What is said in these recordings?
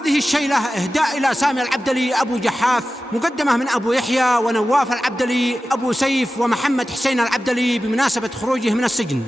وهذه الشيلة إهداء إلى سامي العبدلي أبو جحاف، مقدمة من أبو يحيى ونواف العبدلي أبو سيف ومحمد حسين العبدلي بمناسبة خروجه من السجن.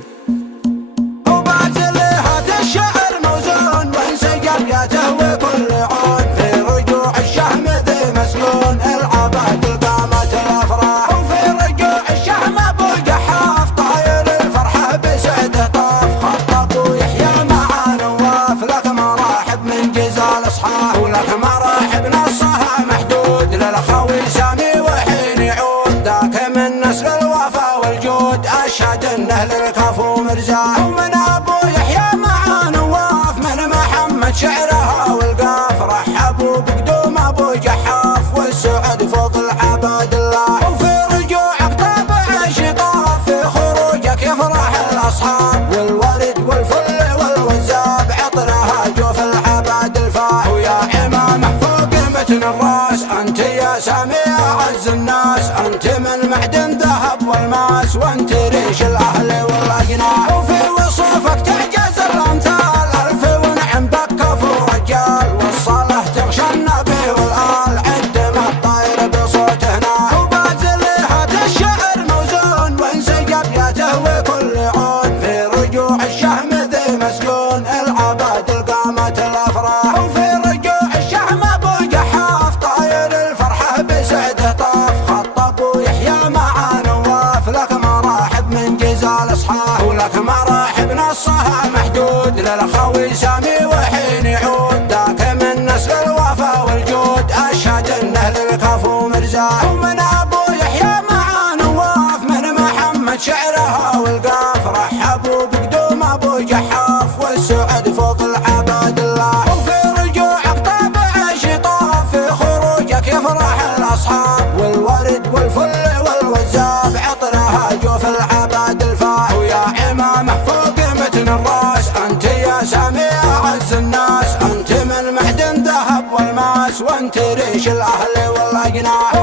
وبازلها الشعر موزون وانسجم يا تهوي كل عون في رجوع الشهم ذي مسجون العباد قامت الافراح وفي رجوع الشهم ابو جحاف طاير الفرحه بسعده طاف خط ابو يحيى مع نواف لك مراحب من جزال اصحاب ولك مراحب نصها محدود للخوي سامي وحين يعود ذاك من نسل الوفا والجود اشهد انه للكفو مرزاه ومن ابو يحيى مع نواف من محمد شعرها والقاف رحبوا بقدوم ابو جحاف والسعد فوق العباد الله وفي رجوعك طابع شطاف في خروجك يفرح الاصحاب والولد والفل والوزاب عطرها جوف العباد الفاح ويا امام فوق متن الراس انت يا سامي اعز الناس انت من معدن ذهب والماس وانت ريش الاهل والاجناح وفي وصوفك تعجز الامثال الف ونعم بك كفو رجال والصالح تغشى النبي والآل عندما الطاير بصوته ناح وبازلها الشعر موزون وانسجب يا تهوي كل عون في رجوع الشهم ذي مسجون العباد القامت الافراح وفي رجوع الشهم ابو جحاف طاير الفرحه بسعده طاف خط ابو يحيى مع نواف لك مراحب من جزال اصحاب ولك مراحب نصها محدود للخوي سامي وحين يعود ذاك من نسل الوفا والجود اشهد انه للكفو مرزاه ومن ابو يحيى مع نواف من محمد شعرها والقاف رحبوا بقدوم ابو جحاف والسعد فوق العباد الله وفي رجوعك طابع شطاف في خروجك يفرح الاصحاب والورد والفل والوزاب عطرها جوف العباد الفاح ويا امامه فوق متن الراس انت يا سامي اعز الناس انت من معدن ذهب والماس وانت ريش الاهل والاجناح